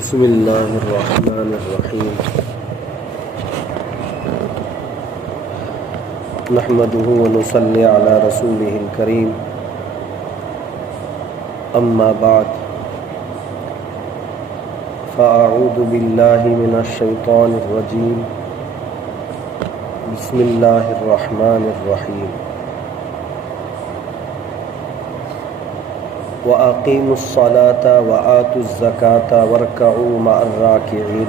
بسم اللہ الرحمن الرحیم نحمده ونصلی علی رسوله الکریم اما بعد فاعوذ باللہ من الشیطان الرجیم بسم اللہ الرحمن الرحیم وَأَقِيمُوا الصَّلَاةَ وَآتُوا الزَّكَاةَ وَارْكَعُوا مَعَ الرَّاكِعِينَ۔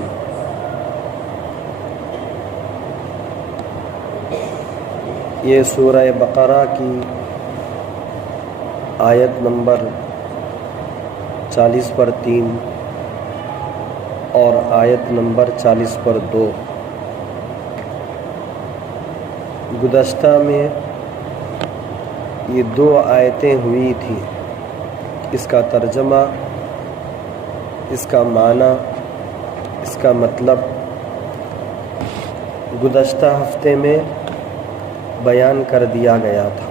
یہ سورہ بقرہ کی آیت نمبر 40/3 اور آیت نمبر 40/2 گزشتہ میں یہ 2 آیتیں ہوئی تھیں۔ اس کا ترجمہ، اس کا معنی، اس کا مطلب گزشتہ ہفتے میں بیان کر دیا گیا تھا۔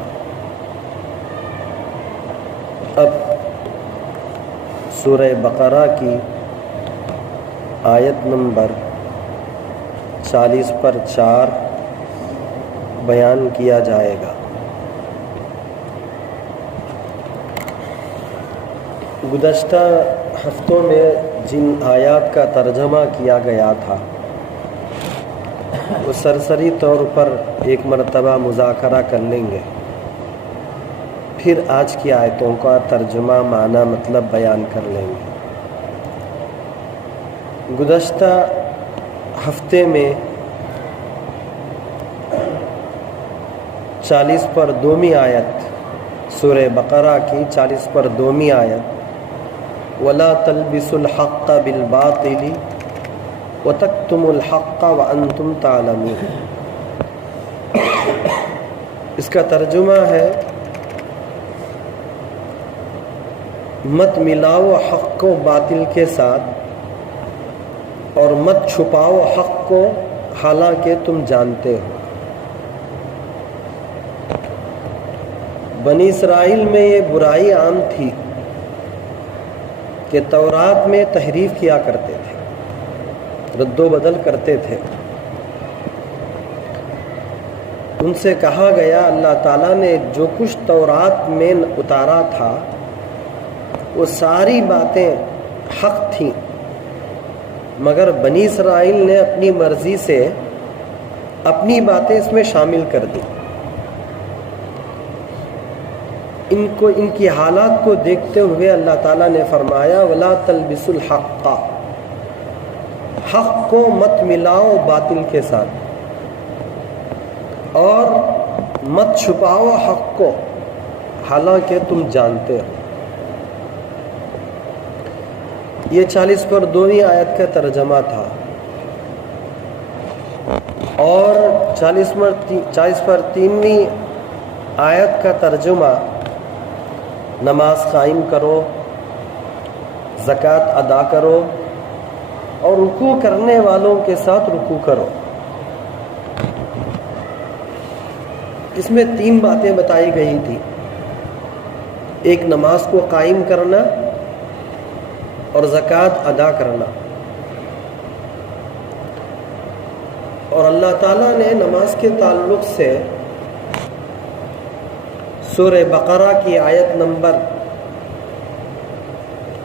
اب سورہ بقرہ کی آیت نمبر 40/4 بیان کیا جائے گا۔ گزشتہ ہفتوں میں جن آیات کا ترجمہ کیا گیا تھا وہ سرسری طور پر ایک مرتبہ مذاکرہ کر لیں گے، پھر آج کی آیتوں کا ترجمہ، معنی، مطلب بیان کر لیں گے۔ گزشتہ ہفتے میں 40/2 آیت سورہ بقرہ کی 40/2 آیت وَلَا تَلْبِسُوا الْحَقَّ بِالْبَاطِلِ وَتَكْتُمُوا الْحَقَّ وَأَنْتُمْ تَعْلَمُونَ، اس کا ترجمہ ہے مت ملاؤ حق کو باطل کے ساتھ اور مت چھپاؤ حق کو حالانکہ تم جانتے ہو۔ بنی اسرائیل میں یہ برائی عام تھی کہ تورات میں تحریف کیا کرتے تھے، رد و بدل کرتے تھے۔ ان سے کہا گیا اللہ تعالیٰ نے جو کچھ تورات میں اتارا تھا وہ ساری باتیں حق تھیں، مگر بنی اسرائیل نے اپنی مرضی سے اپنی باتیں اس میں شامل کر دی۔ ان کی حالات کو دیکھتے ہوئے اللہ تعالیٰ نے فرمایا وَلَا تَلْبِسُوا الْحَقَّ، حق کو مت ملاؤ باطل کے ساتھ اور مت چھپاؤ حق کو حالانکہ تم جانتے ہو۔ یہ 40/2 آیت کا ترجمہ تھا، اور 40/3 آیت کا ترجمہ نماز قائم کرو، زکوٰۃ ادا کرو اور رکوع کرنے والوں کے ساتھ رکوع کرو۔ اس میں 3 باتیں بتائی گئی تھی۔ ایک نماز کو قائم کرنا اور زکوٰۃ ادا کرنا، اور اللہ تعالیٰ نے نماز کے تعلق سے سورہ بقرہ کی آیت نمبر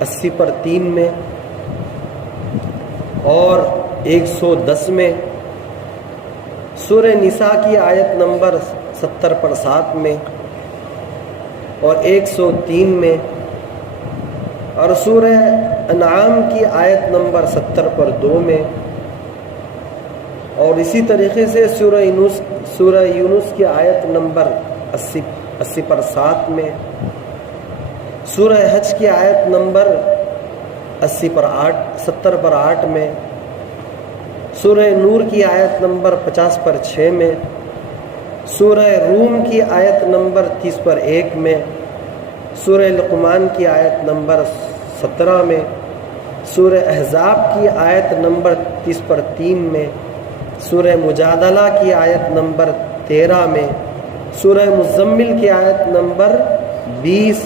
80/3 میں اور 110 میں، سورہ نساء کی آیت نمبر 70/7 میں اور 103 میں، اور سورہ انعام کی آیت نمبر 70/2 میں، اور اسی طریقے سے سورہ یونس کی آیت نمبر 80/7 میں، سورہ حج کی آیت نمبر 70/8 میں، سورہ نور کی آیت نمبر 50/6 میں، سورہ روم کی آیت نمبر 30/1 میں، سورہ لقمان کی آیت نمبر 17 میں، سورہ احزاب کی آیت نمبر 30/3 میں، سورہ مجادلہ کی آیت نمبر 13 میں، سورہ مزمل کی آیت نمبر 20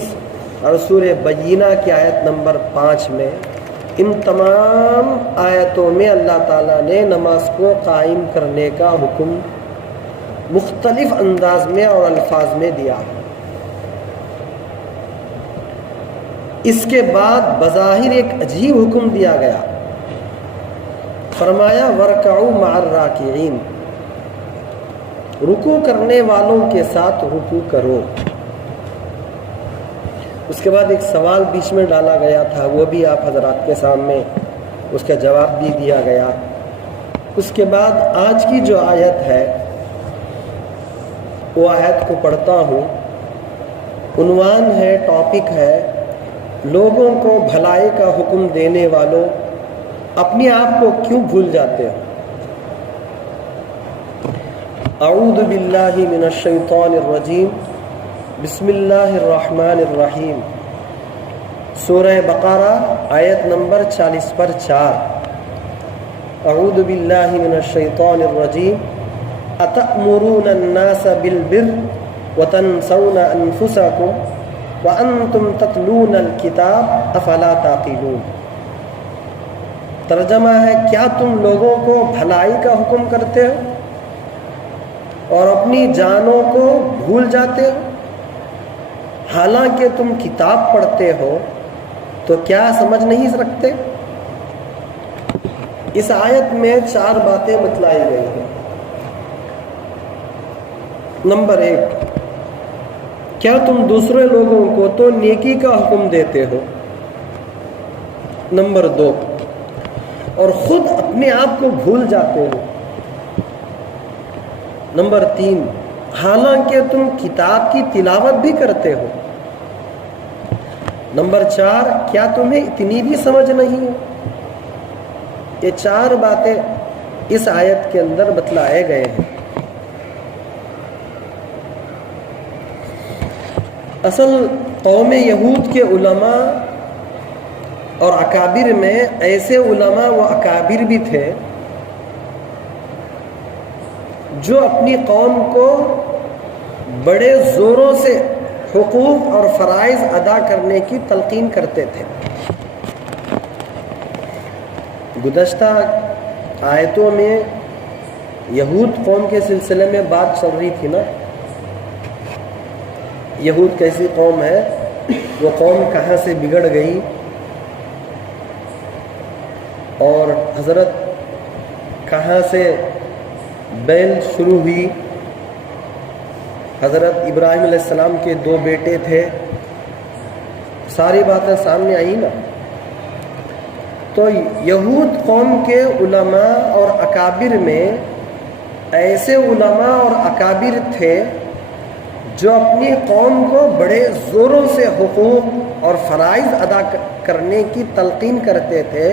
اور سورہ بینہ کی آیت نمبر 5 میں ان تمام آیتوں میں اللہ تعالیٰ نے نماز کو قائم کرنے کا حکم مختلف انداز میں اور الفاظ میں دیا ہے۔ اس کے بعد بظاہر ایک عجیب حکم دیا گیا، فرمایا وَارْكَعُوا مَعَ الرَّاكِعِينَ، رکوع کرنے والوں کے ساتھ رکوع کرو۔ اس کے بعد ایک سوال بیچ میں ڈالا گیا تھا، وہ بھی آپ حضرات کے سامنے اس کا جواب بھی دیا گیا۔ اس کے بعد آج کی جو آیت ہے وہ آیت کو پڑھتا ہوں۔ عنوان ہے، ٹاپک ہے، لوگوں کو بھلائی کا حکم دینے والوں اپنے آپ کو کیوں بھول جاتے ہیں؟ اعوذ باللہ من الشیطان الرجیم، بسم اللہ الرحمن الرحیم۔ سورہ بقرہ آیت نمبر 40 پر 4۔ اعوذ باللہ من الشیطان الرجیم، اتأمرون الناس بالبر وتنسون انفسکم وَأَنْتُمْ تَتْلُونَ الْكِتَابَ أَفَلَا تَعْقِلُونَ۔ ترجمہ ہے، کیا تم لوگوں کو بھلائی کا حکم کرتے ہو اور اپنی جانوں کو بھول جاتے ہو؟ حالانکہ تم کتاب پڑھتے ہو تو کیا سمجھ نہیں رکھتے؟ اس آیت میں 4 باتیں بتلائی گئی ہیں۔ نمبر 1، کیا تم دوسرے لوگوں کو تو نیکی کا حکم دیتے ہو؟ نمبر 2، اور خود اپنے آپ کو بھول جاتے ہو؟ نمبر 3، حالانکہ تم کتاب کی تلاوت بھی کرتے ہو؟ نمبر 4، کیا تمہیں اتنی بھی سمجھ نہیں ہے؟ یہ 4 باتیں اس آیت کے اندر بتلائے گئے ہیں۔ اصل قوم یہود کے علماء اور اکابر میں ایسے علماء و اکابر بھی تھے جو اپنی قوم کو بڑے زوروں سے حقوق اور فرائض ادا کرنے کی تلقین کرتے تھے۔ گزشتہ آیتوں میں یہود قوم کے سلسلے میں بات چل رہی تھی نا، یہود کیسی قوم ہے، وہ قوم کہاں سے بگڑ گئی، اور حضرت کہاں سے بیل شروع ہوئی۔ حضرت ابراہیم علیہ السلام کے 2 بیٹے تھے، ساری باتیں سامنے آئی نا۔ تو یہود قوم کے علماء اور اکابر میں ایسے علماء اور اکابر تھے جو اپنی قوم کو بڑے زوروں سے حقوق اور فرائض ادا کرنے کی تلقین کرتے تھے،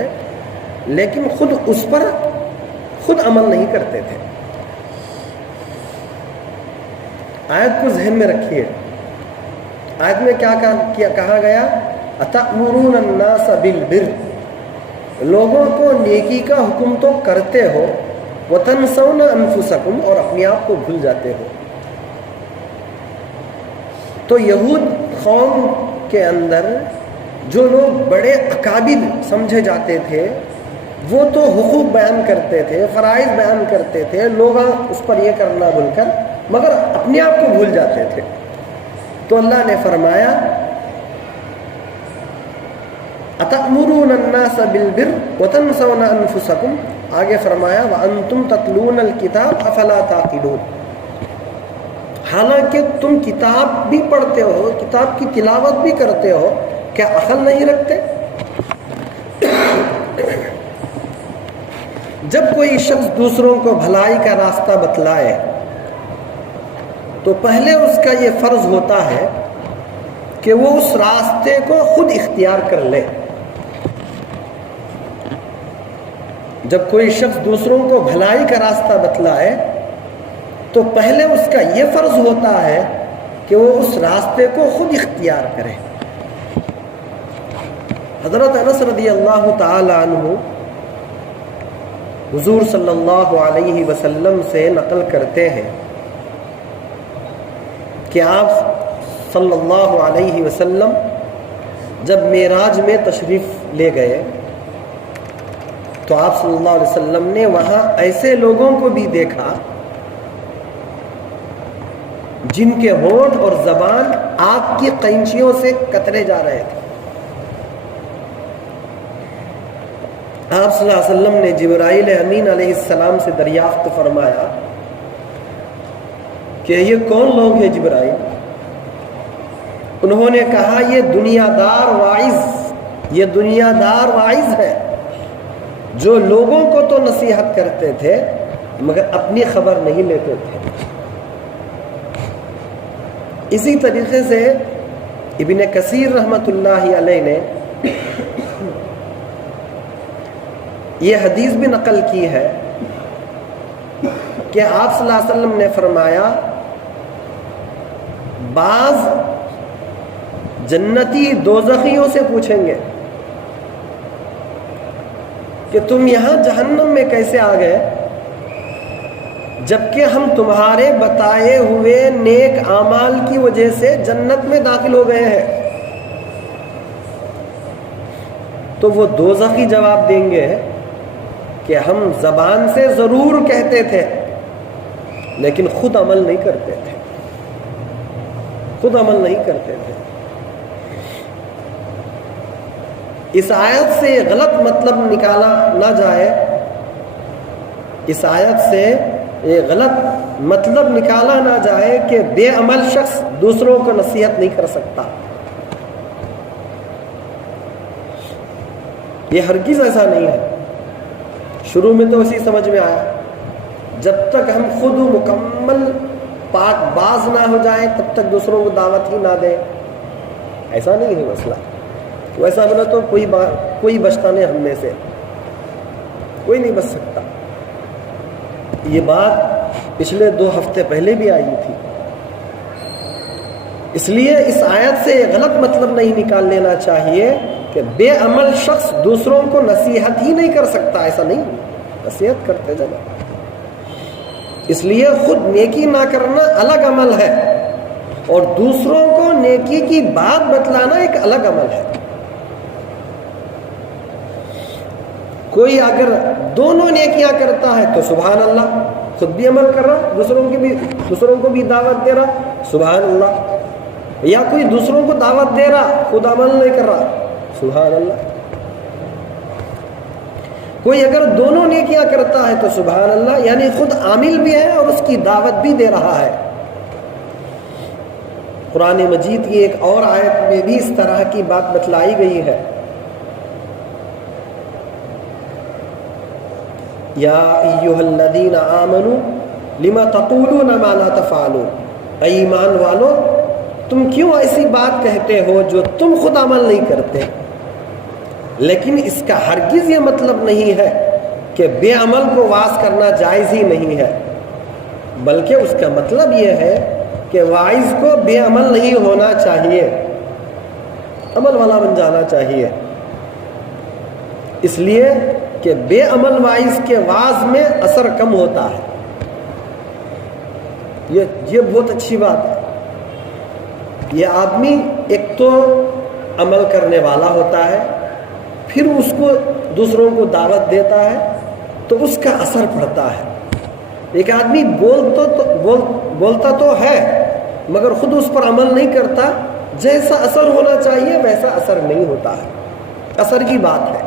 لیکن خود اس پر عمل نہیں کرتے تھے۔ آیت کو ذہن میں رکھیے، آیت میں کیا کہا گیا؟ اتأمرون الناس بالبر، لوگوں کو نیکی کا حکم تو کرتے ہو، وتنسون انفسکم، اور اپنے آپ کو بھول جاتے ہو۔ تو یہود قوم کے اندر جو لوگ بڑے اکابر سمجھے جاتے تھے وہ تو حقوق بیان کرتے تھے، فرائض بیان کرتے تھے، لوگ اس پر یہ کرنا بول کر، مگر اپنے آپ کو بھول جاتے تھے۔ تو اللہ نے فرمایا اتأمرون الناس بالبر وتنسون انفسکم، آگے فرمایا وانتم تتلون الکتاب افلا تعقلون، حالانکہ تم کتاب بھی پڑھتے ہو، کتاب کی تلاوت بھی کرتے ہو، کیا عقل نہیں رکھتے؟ جب کوئی شخص دوسروں کو بھلائی کا راستہ بتلائے تو پہلے اس کا یہ فرض ہوتا ہے کہ وہ اس راستے کو خود اختیار کر لے۔ جب کوئی شخص دوسروں کو بھلائی کا راستہ بتلائے تو پہلے اس کا یہ فرض ہوتا ہے کہ وہ اس راستے کو خود اختیار کرے۔ حضرت انس رضی اللہ تعالی عنہ حضور صلی اللہ علیہ وسلم سے نقل کرتے ہیں کہ آپ صلی اللہ علیہ وسلم جب معراج میں تشریف لے گئے تو آپ صلی اللہ علیہ وسلم نے وہاں ایسے لوگوں کو بھی دیکھا جن کے ہونٹ اور زبان آگ کی قینچیوں سے کترے جا رہے تھے. آپ صلی اللہ علیہ وسلم نے جبرائیل امین علیہ السلام سے دریافت فرمایا کہ یہ کون لوگ ہیں جبرائیل؟ انہوں نے کہا یہ دنیا دار واعظ ہے جو لوگوں کو تو نصیحت کرتے تھے مگر اپنی خبر نہیں لیتے تھے. اسی طریقے سے ابن کثیر رحمۃ اللہ علیہ نے یہ حدیث بھی نقل کی ہے کہ آپ صلی اللہ علیہ وسلم نے فرمایا بعض جنتی دوزخیوں سے پوچھیں گے کہ تم یہاں جہنم میں کیسے آ گئے جبکہ ہم تمہارے بتائے ہوئے نیک اعمال کی وجہ سے جنت میں داخل ہو گئے ہیں. تو وہ دوزخی جواب دیں گے کہ ہم زبان سے ضرور کہتے تھے لیکن خود عمل نہیں کرتے تھے. اس آیت سے غلط مطلب نکالا نہ جائے، اس آیت سے یہ غلط مطلب نکالا نہ جائے کہ بے عمل شخص دوسروں کو نصیحت نہیں کر سکتا. یہ ہرگز ایسا نہیں ہے. شروع میں تو اسی سمجھ میں آیا، جب تک ہم خود مکمل پاک باز نہ ہو جائیں تب تک دوسروں کو دعوت ہی نہ دیں. ایسا نہیں ہے مسئلہ. ویسا بنا تو کوئی بچتا نہیں، ہم میں سے کوئی نہیں بچ سکتا. یہ بات پچھلے 2 ہفتے پہلے بھی آئی تھی. اس لیے اس آیت سے غلط مطلب نہیں نکال لینا چاہیے کہ بے عمل شخص دوسروں کو نصیحت ہی نہیں کر سکتا. ایسا نہیں، نصیحت کرتے جانا. اس لیے خود نیکی نہ کرنا الگ عمل ہے اور دوسروں کو نیکی کی بات بتلانا ایک الگ عمل ہے. کوئی اگر دونوں نیکیاں کرتا ہے تو سبحان اللہ، خود بھی عمل کر رہا، دوسروں کو بھی دعوت دے رہا، سبحان اللہ. یا کوئی دوسروں کو دعوت دے رہا خود عمل نہیں کر رہا، سبحان اللہ. کوئی اگر دونوں نیکیاں کرتا ہے تو سبحان اللہ، یعنی خود عامل بھی ہے اور اس کی دعوت بھی دے رہا ہے. قرآن مجید کی ایک اور آیت میں بھی اس طرح کی بات بتلائی گئی ہے. یا ایھا الذین آمنوا لما تقولون ما لا تفعلون، اے ایمان والو تم کیوں ایسی بات کہتے ہو جو تم خود عمل نہیں کرتے. لیکن اس کا ہرگز یہ مطلب نہیں ہے کہ بے عمل کو واعظ کرنا جائز ہی نہیں ہے، بلکہ اس کا مطلب یہ ہے کہ واعظ کو بے عمل نہیں ہونا چاہیے، عمل والا بن جانا چاہیے. اس لیے کہ بے عمل واعظ کے واعظ میں اثر کم ہوتا ہے. یہ بہت اچھی بات ہے. یہ آدمی ایک تو عمل کرنے والا ہوتا ہے، پھر اس کو دوسروں کو دعوت دیتا ہے تو اس کا اثر پڑتا ہے. ایک آدمی بولتا تو ہے مگر خود اس پر عمل نہیں کرتا، جیسا اثر ہونا چاہیے ویسا اثر نہیں ہوتا ہے. اثر کی بات ہے.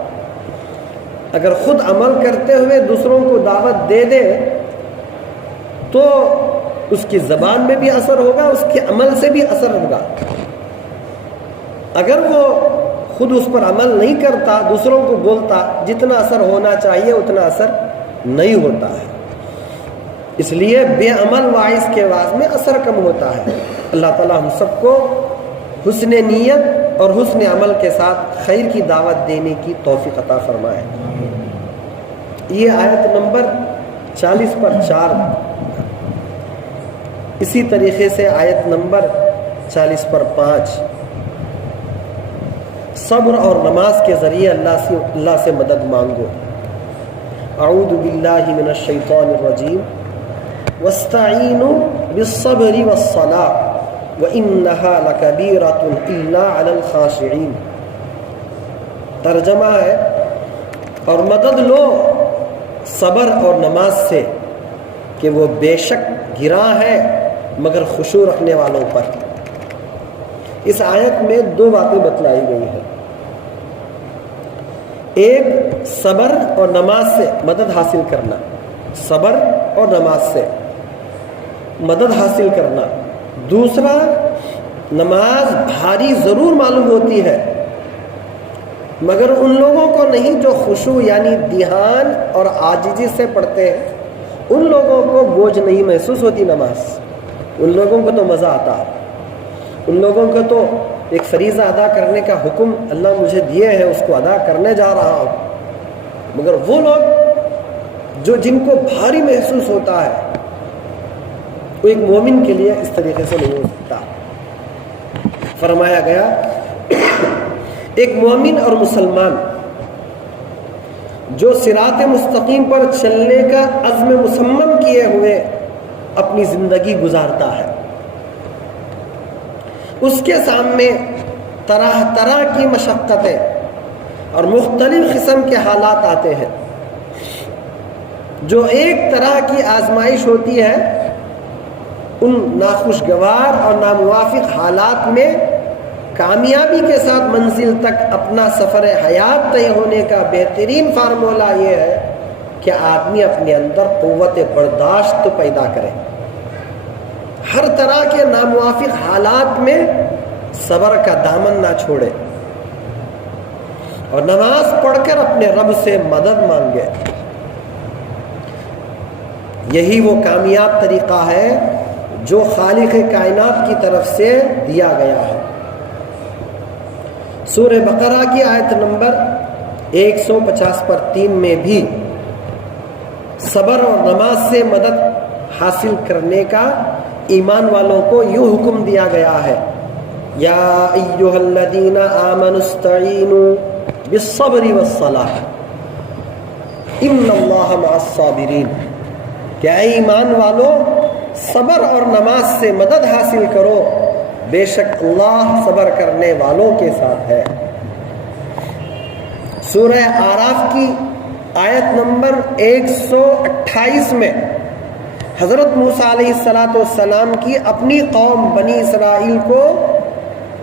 اگر خود عمل کرتے ہوئے دوسروں کو دعوت دے دے تو اس کی زبان میں بھی اثر ہوگا، اس کے عمل سے بھی اثر ہوگا. اگر وہ خود اس پر عمل نہیں کرتا، دوسروں کو بولتا، جتنا اثر ہونا چاہیے اتنا اثر نہیں ہوتا ہے. اس لیے بے عمل واعظ کے واعظ میں اثر کم ہوتا ہے. اللہ تعالی ہم سب کو حسن نیت اور حسن عمل کے ساتھ خیر کی دعوت دینے کی توفیق عطا فرمائے. یہ آیت نمبر 40 پر 4. اسی طریقے سے آیت نمبر 40 پر 5 صبر اور نماز کے ذریعے اللہ سے مدد مانگو. اعوذ باللہ من الشیطان الرجیم واستعینوا بالصبر والصلاۃ وانها لکبیرۃ الا علی الخاشعین. ترجمہ ہے اور مدد لو صبر اور نماز سے کہ وہ بے شک گراں ہے مگر خشوع رکھنے والوں پر۔ اس آیت میں دو باتیں بتلائی گئی ہیں، ایک صبر اور نماز سے مدد حاصل کرنا، صبر اور نماز سے مدد حاصل کرنا، دوسرا نماز بھاری ضرور معلوم ہوتی ہے مگر ان لوگوں کو نہیں جو خشوع یعنی دھیان اور عاجزی سے پڑھتے ہیں، ان لوگوں کو بوجھ نہیں محسوس ہوتی نماز، ان لوگوں کو تو مزہ آتا ہے، ان لوگوں کو تو ایک فریضہ ادا کرنے کا حکم اللہ مجھے دیے ہے، اس کو ادا کرنے جا رہا ہوں، مگر وہ لوگ جو جن کو بھاری محسوس ہوتا ہے وہ ایک مومن کے لیے اس طریقے سے نہیں ہو سکتا۔ فرمایا گیا ایک مومن اور مسلمان جو صراط مستقیم پر چلنے کا عزم مصمم کیے ہوئے اپنی زندگی گزارتا ہے، اس کے سامنے طرح طرح کی مشقتیں اور مختلف قسم کے حالات آتے ہیں، جو ایک طرح کی آزمائش ہوتی ہے، ان ناخوشگوار اور ناموافق حالات میں کامیابی کے ساتھ منزل تک اپنا سفر حیات طے ہونے کا بہترین فارمولہ یہ ہے کہ آدمی اپنے اندر قوت برداشت پیدا کرے، ہر طرح کے ناموافق حالات میں صبر کا دامن نہ چھوڑے اور نماز پڑھ کر اپنے رب سے مدد مانگے۔ یہی وہ کامیاب طریقہ ہے جو خالق کائنات کی طرف سے دیا گیا ہے۔ سورہ بقرہ کی آیت نمبر 150 میں بھی صبر اور نماز سے مدد حاصل کرنے کا ایمان والوں کو یوں حکم دیا گیا ہے، یا ایھا الذین آمنوا استعینوا بالصبر والصلاۃ ان اللہ مع الصابرین، کہ اے ایمان والو صبر اور نماز سے مدد حاصل کرو، بے شک اللہ صبر کرنے والوں کے ساتھ ہے۔ سورہ اعراف کی آیت نمبر 128 میں حضرت موسیٰ علیہ السلام کی اپنی قوم بنی اسرائیل کو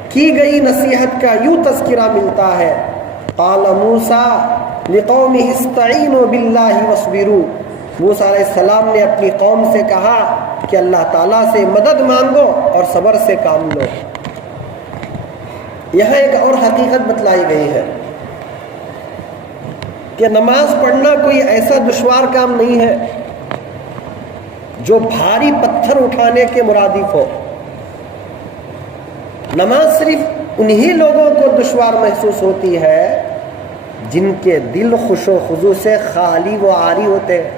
کی گئی نصیحت کا یوں تذکرہ ملتا ہے، قال موسیٰ لقومہ استعینوا باللہ واصبروا، موسیٰ علیہ السلام نے اپنی قوم سے کہا کہ اللہ تعالیٰ سے مدد مانگو اور صبر سے کام لو۔ یہاں ایک اور حقیقت بتلائی گئی ہے کہ نماز پڑھنا کوئی ایسا دشوار کام نہیں ہے جو بھاری پتھر اٹھانے کے مرادف ہو۔ نماز صرف انہی لوگوں کو دشوار محسوس ہوتی ہے جن کے دل خوش و خضوع سے خالی و عاری ہوتے ہیں۔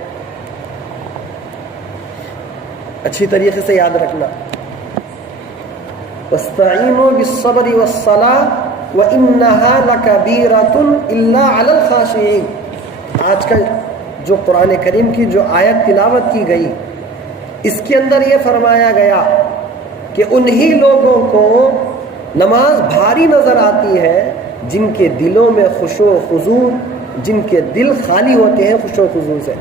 اچھی طریقے سے یاد رکھنا، وَاسْتَعِينُوا بِالصَّبْرِ وَالصَّلَاةِ وَإِنَّهَا لَكَبِيرَةٌ إِلَّا عَلَى الْخَاشِعِينَ۔ آج کل جو قرآن کریم کی جو آیت تلاوت کی گئی، اس کے اندر یہ فرمایا گیا کہ انہی لوگوں کو نماز بھاری نظر آتی ہے جن کے دلوں میں خشوع و خضوع، جن کے دل خالی ہوتے ہیں خشوع و خضوع سے،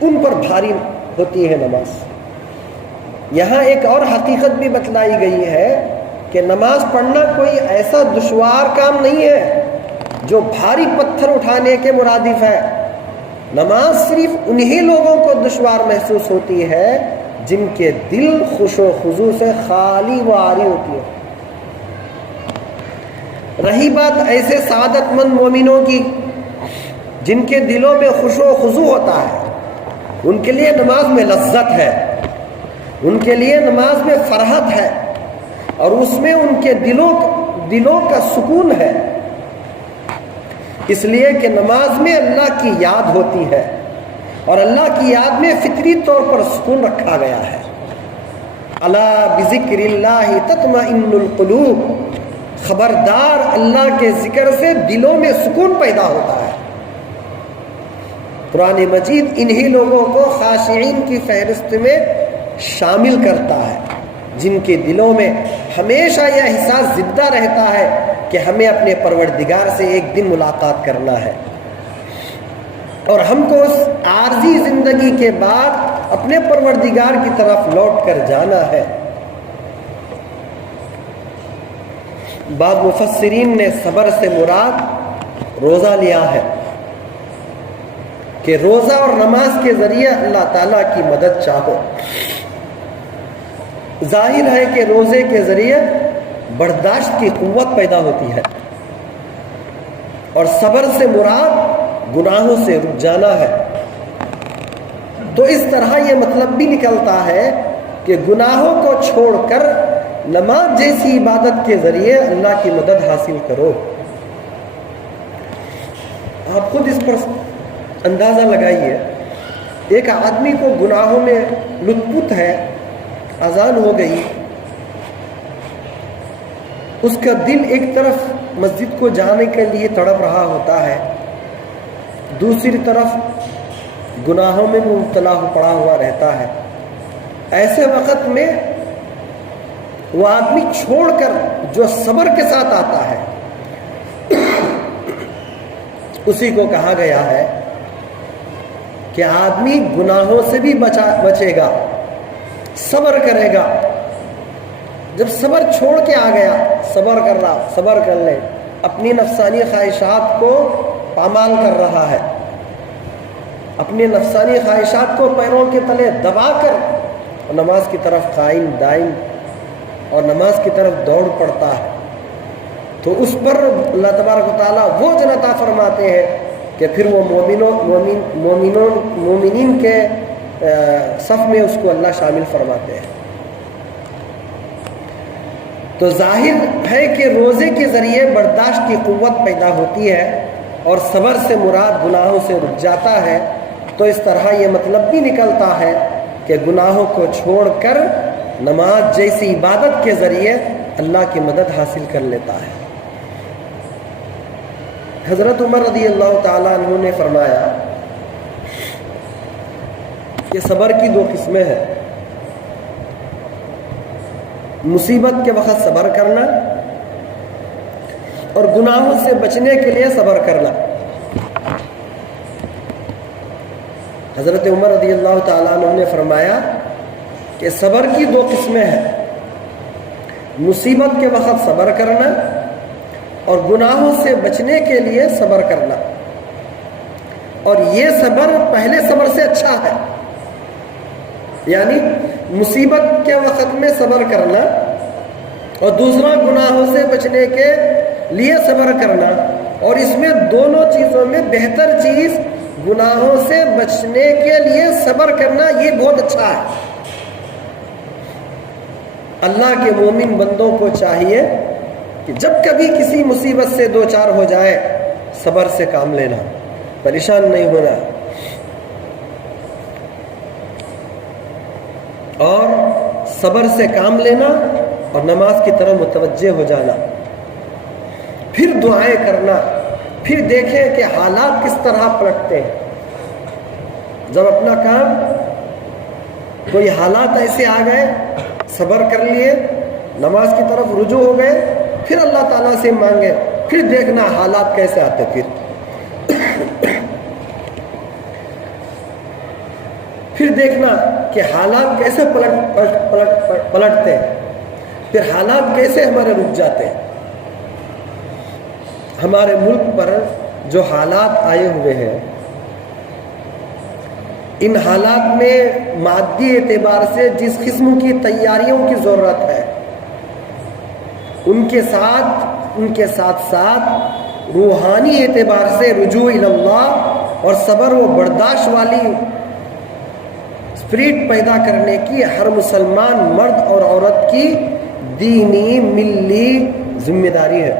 ان پر بھاری ہوتی ہے نماز۔ یہاں ایک اور حقیقت بھی بتلائی گئی ہے کہ نماز پڑھنا کوئی ایسا دشوار کام نہیں ہے جو بھاری پتھر اٹھانے کے مرادف ہے۔ نماز صرف انہی لوگوں کو دشوار محسوس ہوتی ہے جن کے دل خوش و خضوع سے خالی و عاری ہوتی ہے۔ رہی بات ایسے سعادت مند مومنوں کی جن کے دلوں میں خوش و خضوع ہوتا ہے، ان کے لیے نماز میں لذت ہے، ان کے لیے نماز میں فرحت ہے، اور اس میں ان کے دلوں کا سکون ہے، اس لیے کہ نماز میں اللہ کی یاد ہوتی ہے، اور اللہ کی یاد میں فطری طور پر سکون رکھا گیا ہے۔ الا بذکر اللہ تطمئن القلوب، خبردار اللہ کے ذکر سے دلوں میں سکون پیدا ہوتا ہے۔ قرآن مجید انہی لوگوں کو خاشعین کی فہرست میں شامل کرتا ہے جن کے دلوں میں ہمیشہ یہ احساس زندہ رہتا ہے کہ ہمیں اپنے پروردگار سے ایک دن ملاقات کرنا ہے، اور ہم کو اس عارضی زندگی کے بعد اپنے پروردگار کی طرف لوٹ کر جانا ہے۔ بعض مفسرین نے صبر سے مراد روزہ لیا ہے کہ روزہ اور نماز کے ذریعے اللہ تعالیٰ کی مدد چاہو۔ ظاہر ہے کہ روزے کے ذریعے برداشت کی قوت پیدا ہوتی ہے، اور صبر سے مراد گناہوں سے رک جانا ہے۔ تو اس طرح یہ مطلب بھی نکلتا ہے کہ گناہوں کو چھوڑ کر نماز جیسی عبادت کے ذریعے اللہ کی مدد حاصل کرو۔ آپ خود اس پر اندازہ لگائیے، ایک آدمی کو گناہوں میں لطف ہے، اذان ہو گئی، اس کا دل ایک طرف مسجد کو جانے کے لیے تڑپ رہا ہوتا ہے، دوسری طرف گناہوں میں مبتلا پڑا ہوا رہتا ہے۔ ایسے وقت میں وہ آدمی چھوڑ کر جو صبر کے ساتھ آتا ہے، اسی کو کہا گیا ہے کہ آدمی گناہوں سے بھی بچے گا، صبر کرے گا۔ جب صبر چھوڑ کے آ گیا، صبر کر لے، اپنی نفسانی خواہشات کو پامال کر رہا ہے، اپنی نفسانی خواہشات کو پیروں کے تلے دبا کر نماز کی طرف قائم دائم اور نماز کی طرف دوڑ پڑتا ہے، تو اس پر اللہ تبارک و تعالیٰ وہ جنتا فرماتے ہیں کہ پھر وہ مومنین کے صف میں اس کو اللہ شامل فرماتے ہیں۔ تو ظاہر ہے کہ روزے کے ذریعے برداشت کی قوت پیدا ہوتی ہے اور صبر سے مراد گناہوں سے رک جاتا ہے۔ تو اس طرح یہ مطلب بھی نکلتا ہے کہ گناہوں کو چھوڑ کر نماز جیسی عبادت کے ذریعے اللہ کی مدد حاصل کر لیتا ہے۔ حضرت عمر رضی اللہ تعالیٰ عنہ نے فرمایا کہ صبر کی دو قسمیں ہیں، مصیبت کے وقت صبر کرنا اور گناہوں سے بچنے کے لیے صبر کرنا۔ حضرت عمر رضی اللہ تعالیٰ عنہ نے فرمایا کہ صبر کی دو قسمیں ہیں، مصیبت کے وقت صبر کرنا اور گناہوں سے بچنے کے لیے صبر کرنا، اور یہ صبر پہلے صبر سے اچھا ہے۔ یعنی مصیبت کے وقت میں صبر کرنا اور دوسرا گناہوں سے بچنے کے لیے صبر کرنا، اور اس میں دونوں چیزوں میں بہتر چیز گناہوں سے بچنے کے لیے صبر کرنا، یہ بہت اچھا ہے۔ اللہ کے مومن بندوں کو چاہیے کہ جب کبھی کسی مصیبت سے دو چار ہو جائے، صبر سے کام لینا، پریشان نہیں ہونا، اور صبر سے کام لینا اور نماز کی طرف متوجہ ہو جانا، پھر دعائیں کرنا، پھر دیکھیں کہ حالات کس طرح پلٹتے ہیں۔ جب اپنا کام کوئی حالات ایسے آ گئے، صبر کر لیے، نماز کی طرف رجوع ہو گئے، پھر اللہ تعالیٰ سے مانگے، پھر دیکھنا حالات کیسے آتے، پھر دیکھنا کہ حالات کیسے پلٹتے ہیں، پھر حالات کیسے ہمارے رک جاتے ہیں۔ ہمارے ملک پر جو حالات آئے ہوئے ہیں، ان حالات میں مادی اعتبار سے جس قسم کی تیاریوں کی ضرورت ہے، ان کے ساتھ ساتھ روحانی اعتبار سے رجوع اللہ اور صبر و برداشت والی اسپرٹ پیدا کرنے کی ہر مسلمان مرد اور عورت کی دینی ملی ذمہ داری ہے۔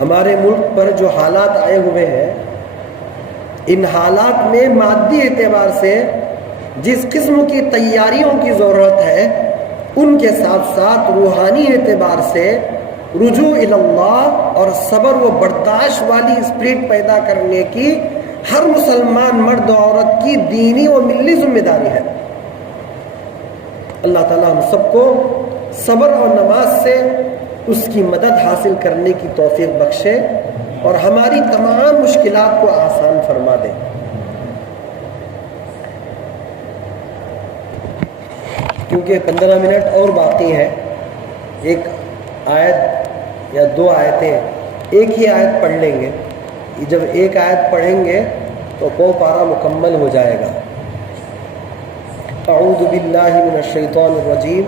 ہمارے ملک پر جو حالات آئے ہوئے ہیں، ان حالات میں مادی اعتبار سے جس قسم کی تیاریوں کی ضرورت ہے، ان کے ساتھ ساتھ روحانی اعتبار سے رجوع اللہ اور صبر و برداشت والی اسپرٹ پیدا کرنے کی ہر مسلمان مرد و عورت کی دینی و ملی ذمہ داری ہے۔ اللہ تعالیٰ ہم سب کو صبر اور نماز سے اس کی مدد حاصل کرنے کی توفیق بخشے۔ اور ہماری تمام مشکلات کو آسان فرما دے۔ کیونکہ 15 منٹ اور باقی ہے، ایک آیت یا 2 آیتیں، ایک ہی آیت پڑھ لیں گے۔ جب ایک آیت پڑھیں گے تو کو پارہ مکمل ہو جائے گا۔ اعوذ باللہ من الشیطان الرجیم،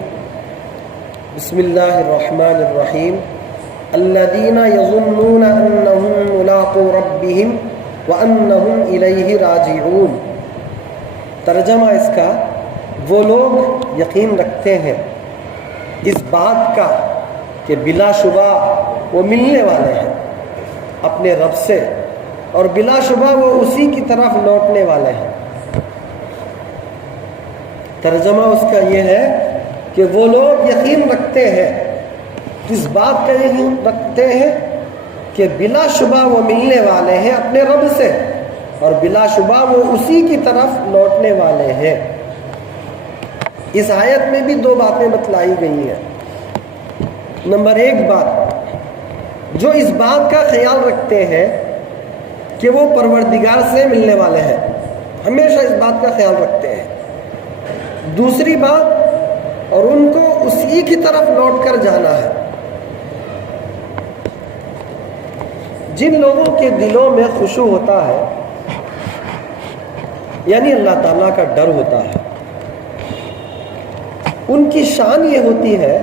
بسم اللہ الرحمن الرحیم، الذین یظنون انہم ملاقو ربہم وانہم الیہ راجعون۔ ترجمہ اس کا، وہ لوگ یقین رکھتے ہیں اس بات کا کہ بلا شبہ وہ ملنے والے ہیں اپنے رب سے، اور بلا شبہ وہ اسی کی طرف لوٹنے والے ہیں۔ ترجمہ اس کا یہ ہے کہ وہ لوگ یقین رکھتے ہیں، اس بات کا یقین رکھتے ہیں کہ بلا شبہ وہ ملنے والے ہیں اپنے رب سے، اور بلا شبہ وہ اسی کی طرف لوٹنے والے ہیں۔ اس آیت میں بھی 2 باتیں بتلائی گئی ہیں۔ نمبر 1 بات، جو اس بات کا خیال رکھتے ہیں کہ وہ پروردگار سے ملنے والے ہیں، ہمیشہ اس بات کا خیال رکھتے ہیں۔ دوسری بات، اور ان کو اسی کی طرف لوٹ کر جانا ہے۔ جن لوگوں کے دلوں میں خشوع ہوتا ہے، یعنی اللہ تعالیٰ کا ڈر ہوتا ہے، ان کی شان یہ ہوتی ہے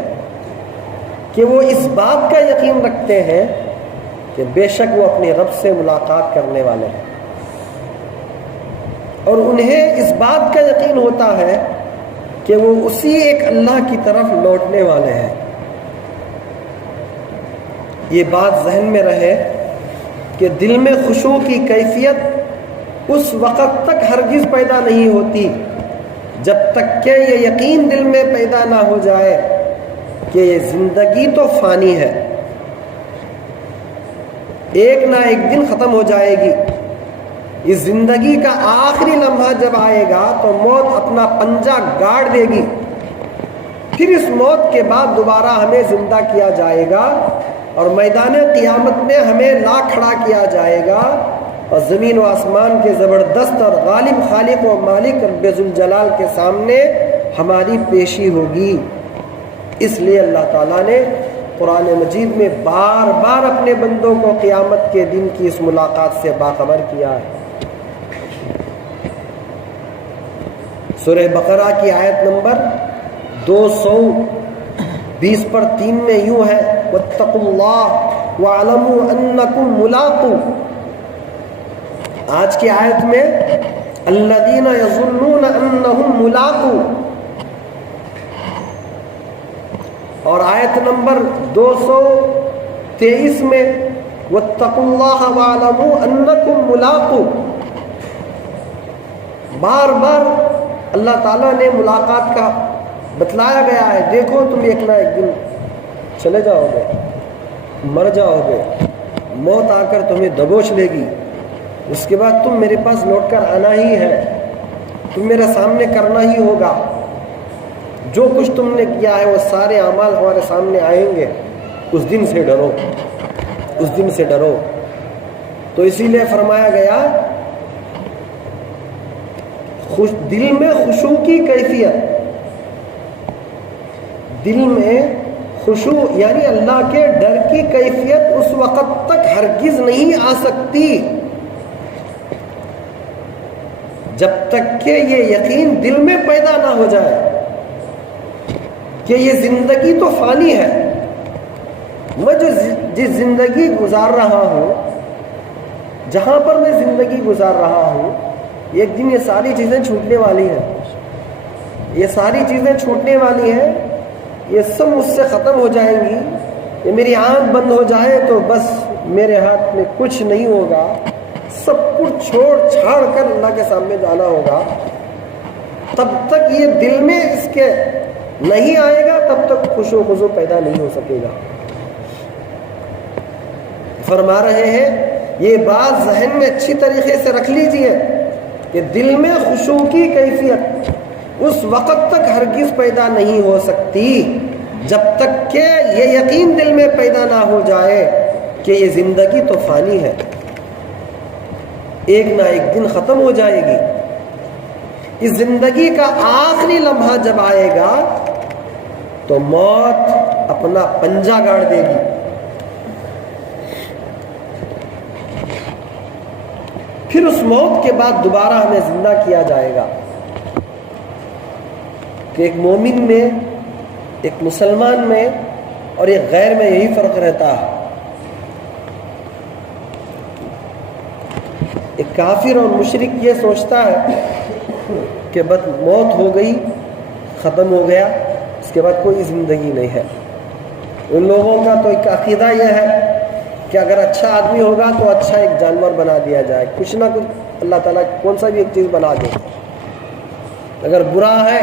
کہ وہ اس بات کا یقین رکھتے ہیں کہ بے شک وہ اپنے رب سے ملاقات کرنے والے ہیں، اور انہیں اس بات کا یقین ہوتا ہے کہ وہ اسی ایک اللہ کی طرف لوٹنے والے ہیں۔ یہ بات ذہن میں رہے کہ دل میں خشوع کی کیفیت اس وقت تک ہرگز پیدا نہیں ہوتی جب تک کہ یہ یقین دل میں پیدا نہ ہو جائے کہ یہ زندگی تو فانی ہے، ایک نہ ایک دن ختم ہو جائے گی۔ اس زندگی کا آخری لمحہ جب آئے گا تو موت اپنا پنجہ گاڑ دے گی، پھر اس موت کے بعد دوبارہ ہمیں زندہ کیا جائے گا، اور میدان قیامت میں ہمیں لا کھڑا کیا جائے گا، اور زمین و آسمان کے زبردست اور غالب خالق و مالک رب ذوالجلال کے سامنے ہماری پیشی ہوگی۔ اس لیے اللہ تعالیٰ نے قرآن مجید میں بار بار اپنے بندوں کو قیامت کے دن کی اس ملاقات سے باخبر کیا ہے۔ سورہ بقرہ کی آیت نمبر 220 پر 3 میں یوں ہے، واتقوا اللہ واعلموا انکم ملاقو۔ آج کی آیت میں الذین یظنون انہم ملاقو، اور آیت نمبر 223 میں واتقوا اللہ واعلموا انکم ملاقو۔ بار بار اللہ تعالیٰ نے ملاقات کا بتلایا گیا ہے۔ دیکھو تم ایک نہ ایک دن چلے جاؤ گے، مر جاؤ گے، موت آ کر تمہیں دبوچ لے گی، اس کے بعد تم میرے پاس لوٹ کر آنا ہی ہے، تم میرے سامنے کرنا ہی ہوگا۔ جو کچھ تم نے کیا ہے وہ سارے اعمال ہمارے سامنے آئیں گے۔ اس دن سے ڈرو، اس دن سے ڈرو۔ تو اسی لیے فرمایا گیا دل میں خشوع کی کیفیت، دل میں خشوع یعنی اللہ کے ڈر کی کیفیت اس وقت تک ہرگز نہیں آ سکتی جب تک کہ یہ یقین دل میں پیدا نہ ہو جائے کہ یہ زندگی تو فانی ہے، میں جو جس زندگی گزار رہا ہوں، جہاں پر میں زندگی گزار رہا ہوں، ایک دن یہ ساری چیزیں چھوٹنے والی ہیں، یہ ساری چیزیں چھوٹنے والی ہیں، یہ سب مجھ سے ختم ہو جائیں گی۔ یہ میری آنکھ بند ہو جائے تو بس میرے ہاتھ میں کچھ نہیں ہوگا، سب کچھ چھوڑ چھاڑ کر اللہ کے سامنے جانا ہوگا۔ تب تک یہ دل میں اس کے نہیں آئے گا، تب تک خشوع و خضوع پیدا نہیں ہو سکے گا۔ فرما رہے ہیں یہ بات ذہن میں اچھی طریقے سے رکھ لیجئے کہ دل میں خشوع کی کیفیت اس وقت تک ہرگز پیدا نہیں ہو سکتی جب تک کہ یہ یقین دل میں پیدا نہ ہو جائے کہ یہ زندگی تو فانی ہے، ایک نہ ایک دن ختم ہو جائے گی. اس زندگی کا آخری لمحہ جب آئے گا تو موت اپنا پنجہ گاڑ دے گی. پھر اس موت کے بعد دوبارہ ہمیں زندہ کیا جائے گا. کہ ایک مومن میں، ایک مسلمان میں اور ایک غیر میں یہی فرق رہتا ہے. ایک کافر اور مشرک یہ سوچتا ہے کہ بس موت ہو گئی، ختم ہو گیا، اس کے بعد کوئی زندگی نہیں ہے. ان لوگوں کا تو ایک عقیدہ یہ ہے کہ اگر اچھا آدمی ہوگا تو اچھا ایک جانور بنا دیا جائے، کچھ نہ کچھ اللہ تعالیٰ کون سا بھی ایک چیز بنا دے. اگر برا ہے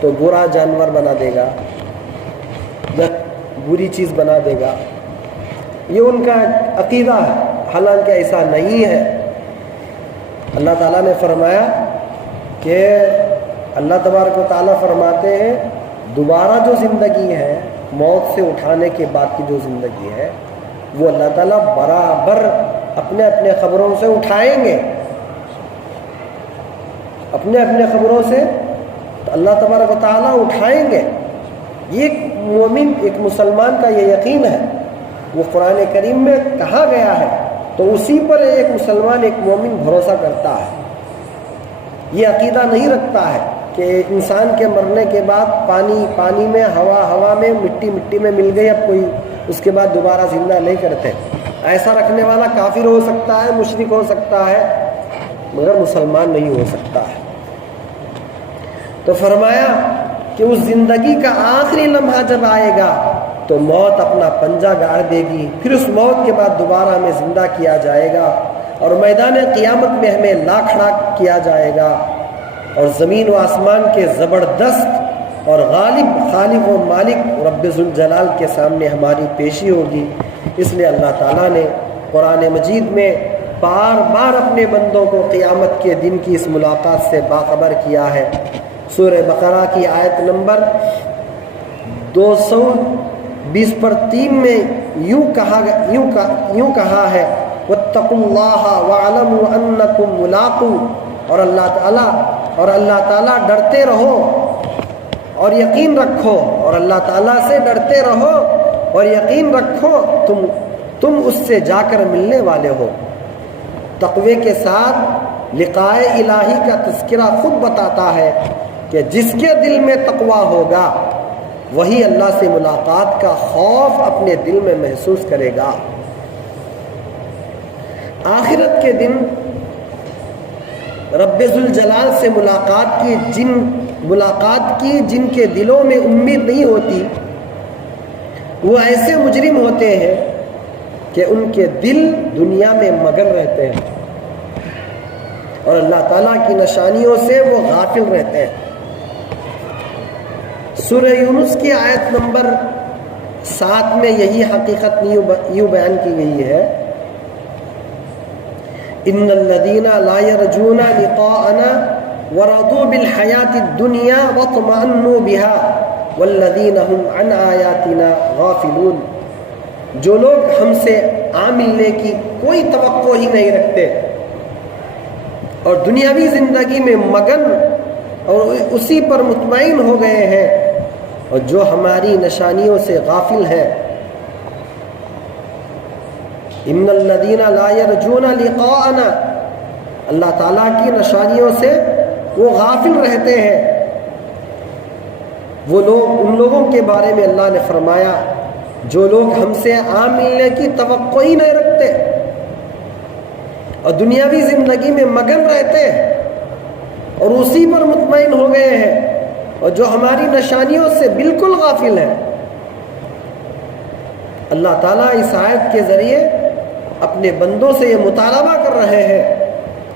تو برا جانور بنا دے گا یا بری چیز بنا دے گا. یہ ان کا عقیدہ ہے، حالانکہ ایسا نہیں ہے. اللہ تعالیٰ نے فرمایا کہ اللہ تبارک و تعالیٰ فرماتے ہیں دوبارہ جو زندگی ہے، موت سے اٹھانے کے بعد کی جو زندگی ہے، وہ اللہ تعالیٰ برابر اپنے اپنے خبروں سے اٹھائیں گے. اپنے اپنے خبروں سے اللہ تبارک و تعالیٰ اٹھائیں گے. یہ ایک مومن، ایک مسلمان کا یہ یقین ہے. وہ قرآن کریم میں کہا گیا ہے تو اسی پر ایک مسلمان، ایک مومن بھروسہ کرتا ہے. یہ عقیدہ نہیں رکھتا ہے کہ انسان کے مرنے کے بعد پانی میں، ہوا میں، مٹی میں مل گئی، اب کوئی اس کے بعد دوبارہ زندہ نہیں کرتے. ایسا رکھنے والا کافر ہو سکتا ہے، مشرک ہو سکتا ہے، مگر مسلمان نہیں ہو سکتا ہے. تو فرمایا کہ اس زندگی کا آخری لمحہ جب آئے گا تو موت اپنا پنجہ گاڑ دے گی. پھر اس موت کے بعد دوبارہ ہمیں زندہ کیا جائے گا اور میدان قیامت میں ہمیں لا کھڑا کیا جائے گا اور زمین و آسمان کے زبردست اور غالب خالق و مالک رب ذوالجلال کے سامنے ہماری پیشی ہوگی. اس لیے اللہ تعالیٰ نے قرآن مجید میں بار بار اپنے بندوں کو قیامت کے دن کی اس ملاقات سے باخبر کیا ہے. سورہ بقرہ کی آیت نمبر 220/3 میں یوں کہا ہے وَاتَّقُوا اللَّهَ وَاعْلَمُوا أَنَّكُمْ مُلَاقُوهُ، اور اللہ تعالیٰ ڈرتے رہو اور یقین رکھو، اور اللہ تعالیٰ سے ڈرتے رہو اور یقین رکھو تم اس سے جا کر ملنے والے ہو. تقوی کے ساتھ لقائے الہی کا تذکرہ خود بتاتا ہے کہ جس کے دل میں تقوی ہوگا وہی اللہ سے ملاقات کا خوف اپنے دل میں محسوس کرے گا. آخرت کے دن رب ذوالجلال سے ملاقات کی جن کے دلوں میں امید نہیں ہوتی، وہ ایسے مجرم ہوتے ہیں کہ ان کے دل دنیا میں مگن رہتے ہیں اور اللہ تعالیٰ کی نشانیوں سے وہ غافل رہتے ہیں. سورہ یونس کی آیت نمبر 7 میں یہی حقیقت یوں بیان کی گئی ہے ان الذین لا یرجون لقاءنا ورضوا بالحیاۃ الدنیا واطمأنوا بها والذین هم عن آیاتنا غافلون. جو لوگ ہم سے ملنے کی کوئی توقع ہی نہیں رکھتے اور دنیاوی زندگی میں مگن اور اسی پر مطمئن ہو گئے ہیں اور جو ہماری نشانیوں سے غافل ہیں. ان الذین لا یرجون لقاءنا، اللہ تعالیٰ کی نشانیوں سے وہ غافل رہتے ہیں. وہ لوگ، ان لوگوں کے بارے میں اللہ نے فرمایا جو لوگ ہم سے ملنے کی توقع ہی نہیں رکھتے اور دنیاوی زندگی میں مگن رہتے ہیں اور اسی پر مطمئن ہو گئے ہیں اور جو ہماری نشانیوں سے بالکل غافل ہیں. اللہ تعالیٰ اس آیت کے ذریعے اپنے بندوں سے یہ مطالبہ کر رہے ہیں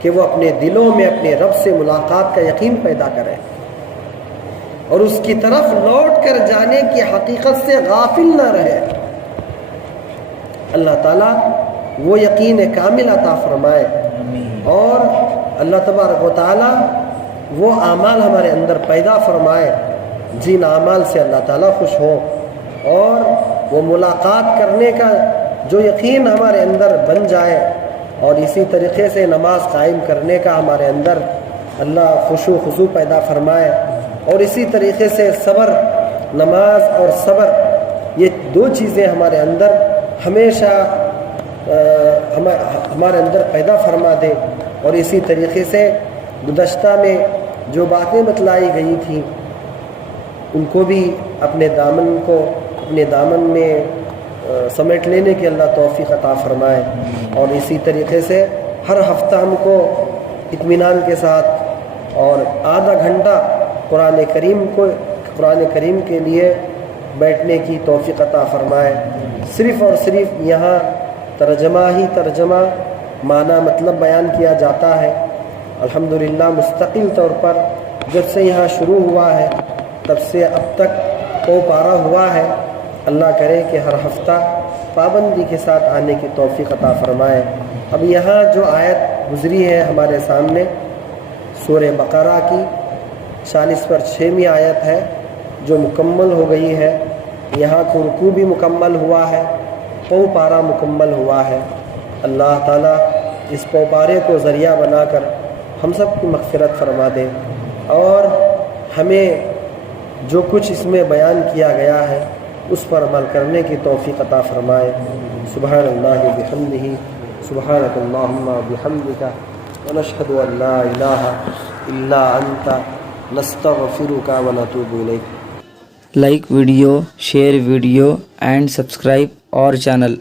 کہ وہ اپنے دلوں میں اپنے رب سے ملاقات کا یقین پیدا کریں اور اس کی طرف لوٹ کر جانے کی حقیقت سے غافل نہ رہے. اللہ تعالیٰ وہ یقین کامل عطا فرمائے اور اللہ تبارک و تعالیٰ وہ اعمال ہمارے اندر پیدا فرمائے جن اعمال سے اللہ تعالیٰ خوش ہو اور وہ ملاقات کرنے کا جو یقین ہمارے اندر بن جائے اور اسی طریقے سے نماز قائم کرنے کا ہمارے اندر اللہ خشوع خضوع پیدا فرمائے، اور اسی طریقے سے صبر، نماز اور صبر، یہ دو چیزیں ہمارے اندر ہمیشہ ہمارے اندر پیدا فرما دے، اور اسی طریقے سے گزشتہ میں جو باتیں بتلائی گئی تھیں ان کو بھی اپنے دامن میں سمیٹ لینے کی اللہ توفیق عطا فرمائے، اور اسی طریقے سے ہر ہفتہ ہم کو اطمینان کے ساتھ اور آدھا گھنٹہ قرآن کریم کے لیے بیٹھنے کی توفیق عطا فرمائے۔ صرف اور صرف یہاں ترجمہ معنی مطلب بیان کیا جاتا ہے۔ الحمدللہ مستقل طور پر جب سے یہاں شروع ہوا ہے تب سے اب تک پارا ہوا ہے۔ اللہ کرے کہ ہر ہفتہ پابندی کے ساتھ آنے کی توفیق عطا فرمائے۔ اب یہاں جو آیت گزری ہے ہمارے سامنے سورہ بقرہ کی 40/6 آیت ہے جو مکمل ہو گئی ہے۔ یہاں رکوع بھی مکمل ہوا ہے، پارا مکمل ہوا ہے۔ اللہ تعالیٰ اس پارے کو ذریعہ بنا کر ہم سب کی مغفرت فرما دے، اور ہمیں جو کچھ اس میں بیان کیا گیا ہے اس پر عمل کرنے کی توفیق عطا فرمائے۔ سبحان اللہ بحمدہ، سبحانک اللہم بحمدک، ونشہد ان لا الہ الا انت، نستغفرک ونتوب الیک۔ Like video, share video and subscribe our channel.